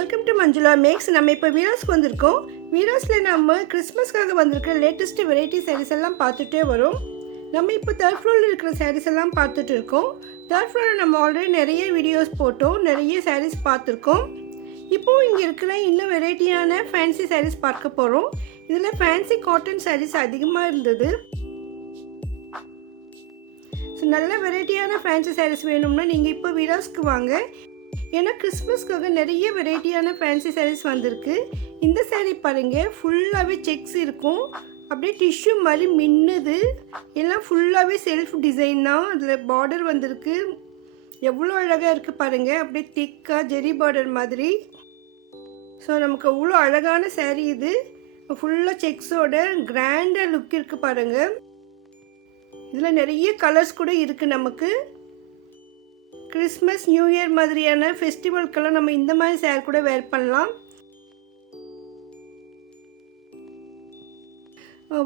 Welcome to Manjula maths. நம்ம இப்போ வீராஸ்க்கு வந்திருக்கோம். வீராஸில் நம்ம கிறிஸ்மஸ்க்காக வந்திருக்கிற லேட்டஸ்ட்டு வெரைட்டி சாரீஸ் எல்லாம் பார்த்துட்டே வரும். நம்ம இப்போ தேர்ட் ஃப்ளோரில் இருக்கிற சாரீஸ் எல்லாம் பார்த்துட்டு இருக்கோம். தேர்ட் ஃப்ளோரில் நம்ம ஆல்ரெடி நிறைய வீடியோஸ் போட்டோம், நிறைய சாரீஸ் பார்த்துருக்கோம். இப்போது இங்கே இருக்கிற இன்னும் வெரைட்டியான ஃபேன்சி சாரீஸ் பார்க்க போகிறோம். இதில் ஃபேன்சி காட்டன் சாரீஸ் அதிகமாக இருந்தது. ஸோ நல்ல வெரைட்டியான ஃபேன்சி சாரீஸ் வேணும்னா நீங்கள் இப்போ வீராஸ்க்கு வாங்க. ஏன்னா கிறிஸ்மஸ்க்காக நிறைய வெரைட்டியான ஃபேன்சி சாரீஸ் வந்திருக்கு. இந்த சாரீ பாருங்கள், ஃபுல்லாகவே செக்ஸ் இருக்கும், அப்படியே டிஷ்யூ மாதிரி மின்னுது. எல்லாம் ஃபுல்லாகவே செல்ஃப் டிசைன் தான். அதில் பார்டர் வந்திருக்கு, எவ்வளோ அழகாக இருக்குது பாருங்கள், அப்படியே திக்காக ஜெரி பார்டர் மாதிரி. ஸோ நமக்கு அவ்வளோ அழகான சாரீ இது. ஃபுல்லாக செக்ஸோட கிராண்டாக லுக் இருக்குது பாருங்கள். இதில் நிறைய கலர்ஸ் கூட இருக்குது. நமக்கு கிறிஸ்மஸ் நியூ இயர் மாதிரியான ஃபெஸ்டிவல்க்கெல்லாம் நம்ம இந்த மாதிரி சேர் கூட வேர் பண்ணலாம்.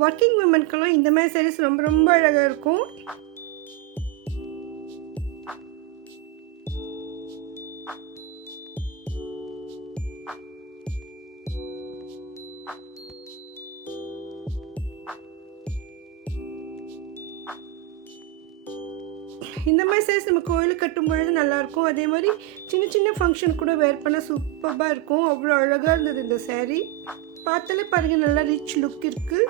ஒர்க்கிங் விமனுக்கெல்லாம் இந்த மாதிரி சாரீஸ் ரொம்ப ரொம்ப அழகாக இருக்கும். இந்த மாதிரி சாரீஸ் நம்ம கோயிலுக்கு கட்டும் பொழுது நல்லாயிருக்கும். அதே மாதிரி சின்ன சின்ன ஃபங்க்ஷன் கூட வேர் பண்ண சூப்பராக இருக்கும். அவ்வளோ அழகாக இருந்தது இந்த சாரீ. பார்த்தாலே பாருங்கள், நல்லா ரிச் லுக் இருக்குது.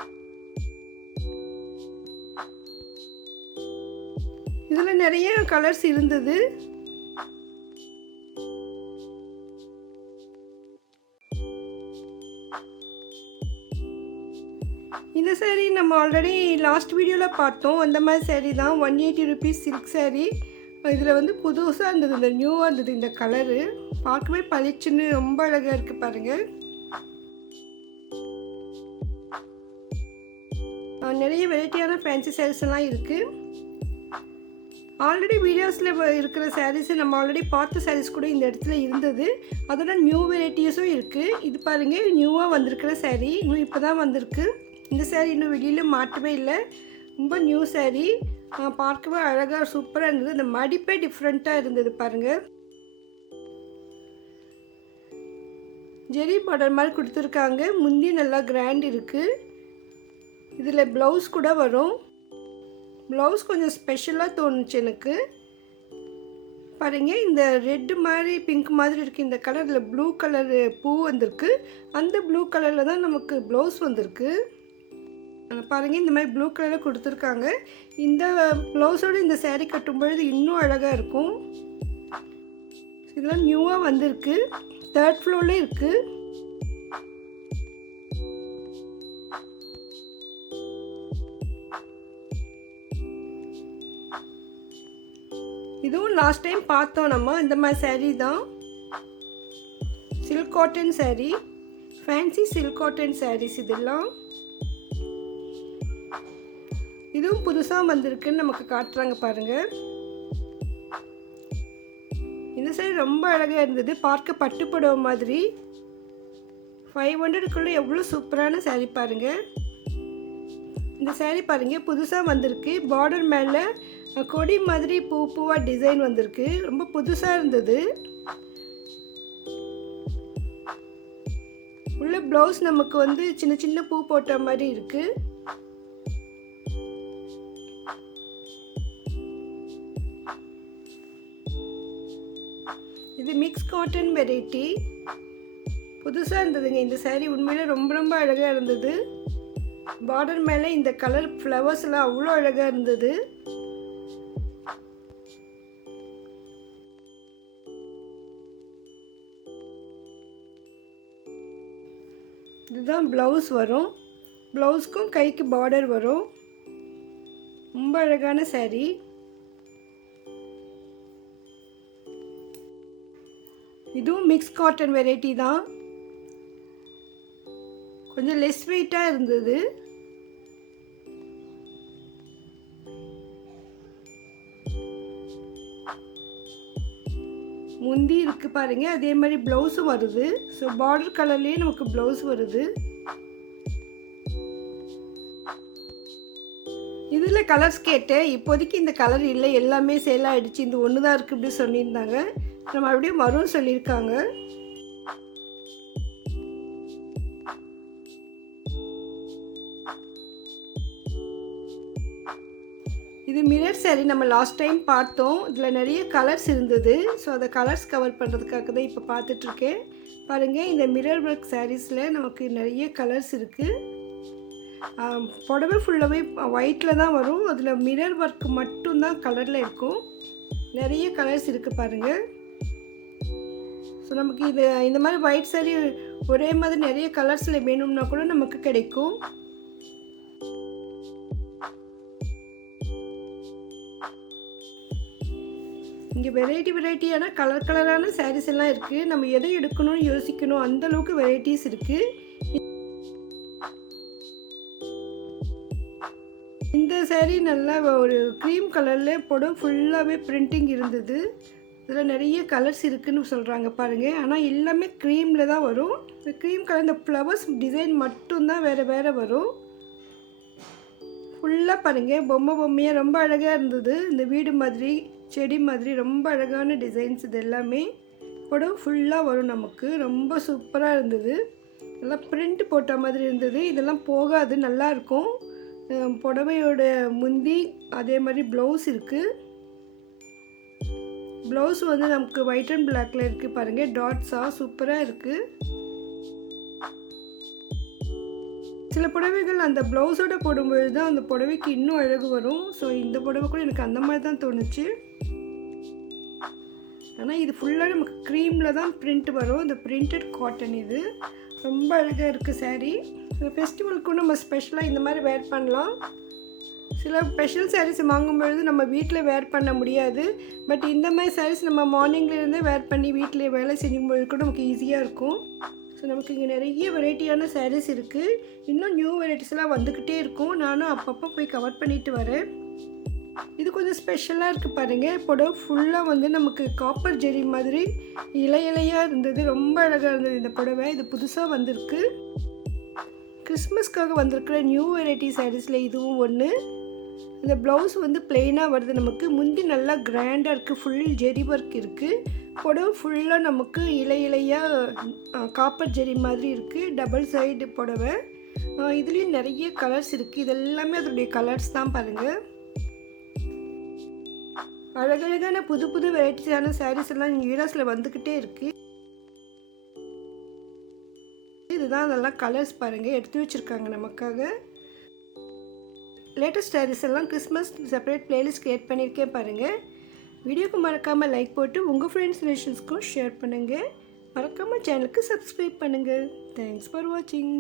இதில் நிறைய கலர்ஸ் இருந்தது. இந்த சாரீ நம்ம ஆல்ரெடி லாஸ்ட் வீடியோவில் பார்த்தோம். அந்த மாதிரி சாரீ தான், 180 rupees சில்க் சாரீ. இதில் வந்து புதுசாக இருந்தது, இந்த நியூவாக இருந்தது இந்த கலரு. பார்க்கவே பளிச்சுன்னு ரொம்ப அழகாக இருக்குது பாருங்கள். நிறைய வெரைட்டியான ஃபேன்சி சாரீஸ் எல்லாம் இருக்குது. ஆல்ரெடி வீடியோஸில் இருக்கிற சாரீஸு நம்ம ஆல்ரெடி பார்த்த சாரீஸ் கூட இந்த இடத்துல இருந்தது. அதோட நியூ வெரைட்டிஸும் இருக்குது. இது பாருங்கள், நியூவாக வந்திருக்கிற சாரீ, இன்னும் இப்போ தான் வந்திருக்கு. இந்த சாரீ இன்னும் வெளியில் மாட்டவே இல்லை, ரொம்ப நியூ சாரீ. பார்க்கவே அழகாக சூப்பராக இருந்தது. இந்த மடிப்பே டிஃப்ரெண்ட்டாக இருந்தது பாருங்கள். ஜெரி பார்டர் மாதிரி கொடுத்துருக்காங்க. முந்தி நல்லா கிராண்ட் இருக்குது. இதில் ப்ளவுஸ் கூட வரும். ப்ளவுஸ் கொஞ்சம் ஸ்பெஷலாக தோணுச்சு எனக்கு. பாருங்கள், இந்த ரெட்டு மாதிரி பிங்க் மாதிரி இருக்குது இந்த கலரில். ப்ளூ கலரு பூ வந்திருக்கு. அந்த ப்ளூ கலரில் தான் நமக்கு ப்ளவுஸ் வந்திருக்கு. பாருங்கள், இந்த மாதிரி ப்ளூ கலரில் கொடுத்துருக்காங்க. இந்த ப்ளவுஸோடு இந்த சாரீ கட்டும் பொழுது இன்னும் அழகாக இருக்கும். இதெல்லாம் நியூவாக வந்திருக்கு, தேர்ட் ஃப்ளோரில் இருக்குது. இதுவும் லாஸ்ட் டைம் பார்த்தோம் நம்ம. இந்த மாதிரி சாரீ தான், silk cotton sari, fancy silk cotton saris இதெல்லாம். இதுவும் புதுசாக வந்திருக்குன்னு நமக்கு காட்டுறாங்க பாருங்கள். இந்த சாரீ ரொம்ப அழகாக இருந்தது, பார்க்க பட்டு புடவை மாதிரி. 500க்குள்ளே எவ்வளோ சூப்பரான சாரீ பாருங்கள். இந்த சாரீ பாருங்கள், புதுசாக வந்திருக்கு. பார்டர் மேலே கொடி மாதிரி பூவாக டிசைன் வந்திருக்கு. ரொம்ப புதுசாக இருந்தது. உள்ள ப்ளவுஸ் நமக்கு வந்து சின்ன சின்ன பூ போட்ட மாதிரி இருக்குது. இது மிக்ஸ் காட்டன் வெரைட்டி, புதுசாக இருந்ததுங்க இந்த சாரீ. உண்மையிலே ரொம்ப ரொம்ப அழகாக இருந்தது. பார்டர் மேலே இந்த கலர் ஃப்ளவர்ஸ்லாம் அவ்வளோ அழகாக இருந்தது. இதுதான் ப்ளவுஸ் வரும். ப்ளவுஸ்க்கும் கைக்கு பார்டர் வரும். ரொம்ப அழகான சாரீ. இதுவும் மிக்ஸ் காட்டன் வெரைட்டி தான், கொஞ்சம் லெஸ் வெயிட்டாக இருந்தது. முந்தி இருக்குது பாருங்கள், அதே மாதிரி ப்ளவுஸும் வருது. ஸோ பார்டர் கலர்லேயே நமக்கு ப்ளவுஸ் வருது. இதில் கலர்ஸ் கேட்டேன். இப்போதைக்கு இந்த கலர் இல்லை, எல்லாமே சேல் ஆகிடுச்சு. இந்த ஒன்று தான் இருக்குது இப்படி சொல்லியிருந்தாங்க. நம்ம அப்படியே வரும்னு சொல்லியிருக்காங்க. மிரர் saree நம்ம லாஸ்ட் டைம் பார்த்தோம். இதில் நிறைய கலர்ஸ் இருந்தது. ஸோ அதை கலர்ஸ் கவர் பண்ணுறதுக்காக தான் இப்போ பார்த்துட்ருக்கேன். பாருங்கள், இந்த மிரர் ஒர்க் சாரீஸில் நமக்கு நிறைய கலர்ஸ் இருக்குது. புடவை ஃபுல்லாகவே ஒயிட்டில் தான் வரும். அதில் மிரர் ஒர்க் மட்டும்தான் கலரில் இருக்கும். நிறைய கலர்ஸ் இருக்குது பாருங்கள். ஸோ நமக்கு இந்த மாதிரி ஒயிட் saree ஒரே மாதிரி நிறைய கலர்ஸில் வேணும்னா கூட நமக்கு கிடைக்கும். இங்கே வெரைட்டியான கலரான சாரீஸ் எல்லாம் இருக்குது. நம்ம எதை எடுக்கணும்னு யோசிக்கணும், அந்தளவுக்கு வெரைட்டிஸ் இருக்குது. இந்த saree நல்லா ஒரு க்ரீம் கலரில் புடவை ஃபுல்லாகவே பிரிண்டிங் இருந்தது. இதில் நிறைய கலர்ஸ் இருக்குதுன்னு சொல்கிறாங்க பாருங்கள். ஆனால் எல்லாமே க்ரீமில் தான் வரும். இந்த க்ரீம் கலர் இந்த ஃப்ளவர்ஸ் டிசைன் மட்டும்தான் வேறு வரும். ஃபுல்லாக பாருங்கள், பொம்மையாக ரொம்ப அழகாக இருந்தது. இந்த வீடு மாதிரி செடி மாதிரி ரொம்ப அழகான டிசைன்ஸ். இது எல்லாமே புடவை ஃபுல்லாக வரும் நமக்கு. ரொம்ப சூப்பராக இருந்தது. எல்லாம் பிரிண்ட் போட்ட மாதிரி இருந்தது. இதெல்லாம் போகாது, நல்லாயிருக்கும். புடவையோட முந்தி அதே மாதிரி ப்ளவுஸ் இருக்குது. ப்ளவுஸ் வந்து நமக்கு ஒயிட் அண்ட் பிளாக்கில் இருக்குது பாருங்கள். டாட்ஸாக சூப்பராக இருக்குது. சில புடவைகள் அந்த ப்ளவுஸோடு போடும்பொழுது தான் அந்த புடவைக்கு இன்னும் அழகு வரும். ஸோ இந்த புடவை கூட எனக்கு அந்த மாதிரி தான் தோணுச்சு. ஆனால் இது ஃபுல்லாக நமக்கு க்ரீமில் தான் பிரிண்ட் வரும். இந்த பிரிண்டட் காட்டன். இது ரொம்ப அழகாக இருக்குது saree. இந்த ஃபெஸ்டிவலுக்கும் நம்ம ஸ்பெஷலாக இந்த மாதிரி வேர் பண்ணலாம். சில ஸ்பெஷல் சாரீஸ் வாங்கும்பொழுது நம்ம வீட்டில் வேர் பண்ண முடியாது. பட் இந்த மாதிரி சாரீஸ் நம்ம மார்னிங்லேருந்தே வேர் பண்ணி வீட்டில் வேலை செஞ்சும்பொழுது கூட நமக்கு ஈஸியாக இருக்கும். ஸோ நமக்கு இங்கே நிறைய வெரைட்டியான சாரீஸ் இருக்குது. இன்னும் நியூ வெரைட்டிஸ்லாம் வந்துக்கிட்டே இருக்கும். நானும் அப்பப்போ போய் கவர் பண்ணிட்டு வரேன். இது கொஞ்சம் ஸ்பெஷலாக இருக்குது பாருங்கள். புடவை ஃபுல்லாக வந்து நமக்கு காப்பர் ஜெரி மாதிரி இலையாக இருந்தது. ரொம்ப அழகாக இருந்தது இந்த புடவை. இது புதுசாக வந்திருக்கு. கிறிஸ்மஸ்க்காக வந்திருக்கிற நியூ வெரைட்டி சாரீஸில் இதுவும் ஒன்று. இந்த ப்ளவுஸ் வந்து பிளெயினாக வருது நமக்கு. முந்தி நல்லா கிராண்டாக இருக்குது. ஃபுல் ஜெரி ஒர்க் இருக்குது. புடவை ஃபுல்லாக நமக்கு இலையாக காப்பர் ஜெரி மாதிரி இருக்குது. டபுள் சைடு புடவை. இதுலேயும் நிறைய கலர்ஸ் இருக்குது. இது எல்லாமே அதனுடைய கலர்ஸ் தான் பாருங்கள். அழகழகான புது வெரைட்டிஸான சாரீஸ் எல்லாம் வீடியோஸில் வந்துக்கிட்டே இருக்குது. இதுதான் அதெல்லாம் கலர்ஸ் பாருங்கள், எடுத்து வச்சுருக்காங்க நமக்காக. லேட்டஸ்ட் சாரீஸ் எல்லாம் கிறிஸ்மஸ் செப்பரேட் பிளேலிஸ்ட் க்ரியேட் பண்ணியிருக்கேன் பாருங்கள். வீடியோக்கு மறக்காமல் லைக் போட்டு உங்கள் ஃப்ரெண்ட்ஸ் ரிலேஷன்ஸ்க்கும் ஷேர் பண்ணுங்கள். மறக்காமல் சேனலுக்கு சப்ஸ்கிரைப் பண்ணுங்கள். தேங்க்ஸ் ஃபார் வாட்சிங்.